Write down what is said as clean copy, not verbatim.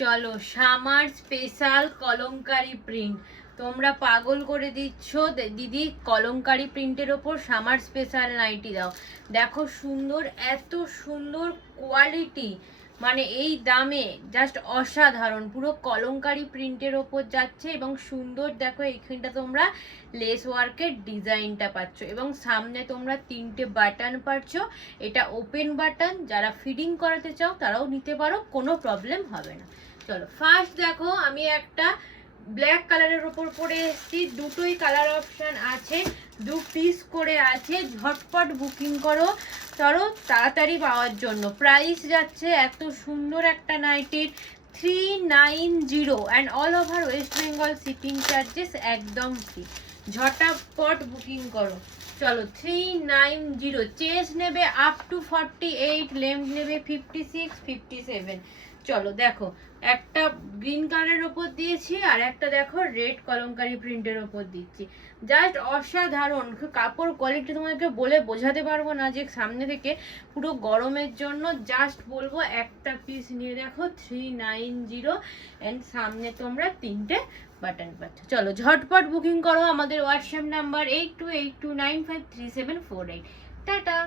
চলো summer special kalamkari print, তোমরা পাগল করে দিচ্ছ দিদি। কলমকারি প্রিন্টের ওপর সামার স্পেশাল নাইটি দাও। দেখো সুন্দর, এত সুন্দর কোয়ালিটি, মানে এই দামে জাস্ট অসাধারণ। পুরো কলমকারি প্রিন্টের ওপর যাচ্ছে এবং সুন্দর। দেখো এইখানটা তোমরা লেস ওয়ার্কের ডিজাইনটা পাচ্ছ এবং সামনে তোমরা 3টে বাটন পাচ্ছ। এটা ওপেন বাটন, যারা ফিডিং করাতে চাও তারাও নিতে পারো, কোনো প্রবলেম হবে না। চলো ফার্স্ট দেখো, আমি একটা ব্ল্যাক কালারের ওপর পরে এসেছি। দুটোই কালার অপশন আছে, 2 পিস করে আছে। ঝটপট বুকিং করো চলো তাড়াতাড়ি পাওয়ার জন্য। প্রাইস যাচ্ছে এত সুন্দর একটা নাইটির 390 and all over West Bengal shipping charges একদম ফ্রি। ঝটাপট বুকিং করো চলো। 390। চেস্ট নেবে আপ টু 48, লেন্থ নেবে 56, 57। চলো দেখো, একটা গ্রিন কালারের ওপর দিয়েছি আর একটা দেখো রেড কলমকারি প্রিন্টের ওপর দিচ্ছি। জাস্ট অসাধারণ কাপড় কোয়ালিটি, তোমাদেরকে বলে বোঝাতে পারবো না। যে সামনে থেকে পুরো গরমের জন্য জাস্ট বলবো একটা পিস নিয়ে দেখো 390 এন্ড সামনে তোমরা 3টে বাটন পাচ্ছ। চলো ঝটপট বুকিং করো। আমাদের হোয়াটসঅ্যাপ নাম্বার 8282953748। টাটা।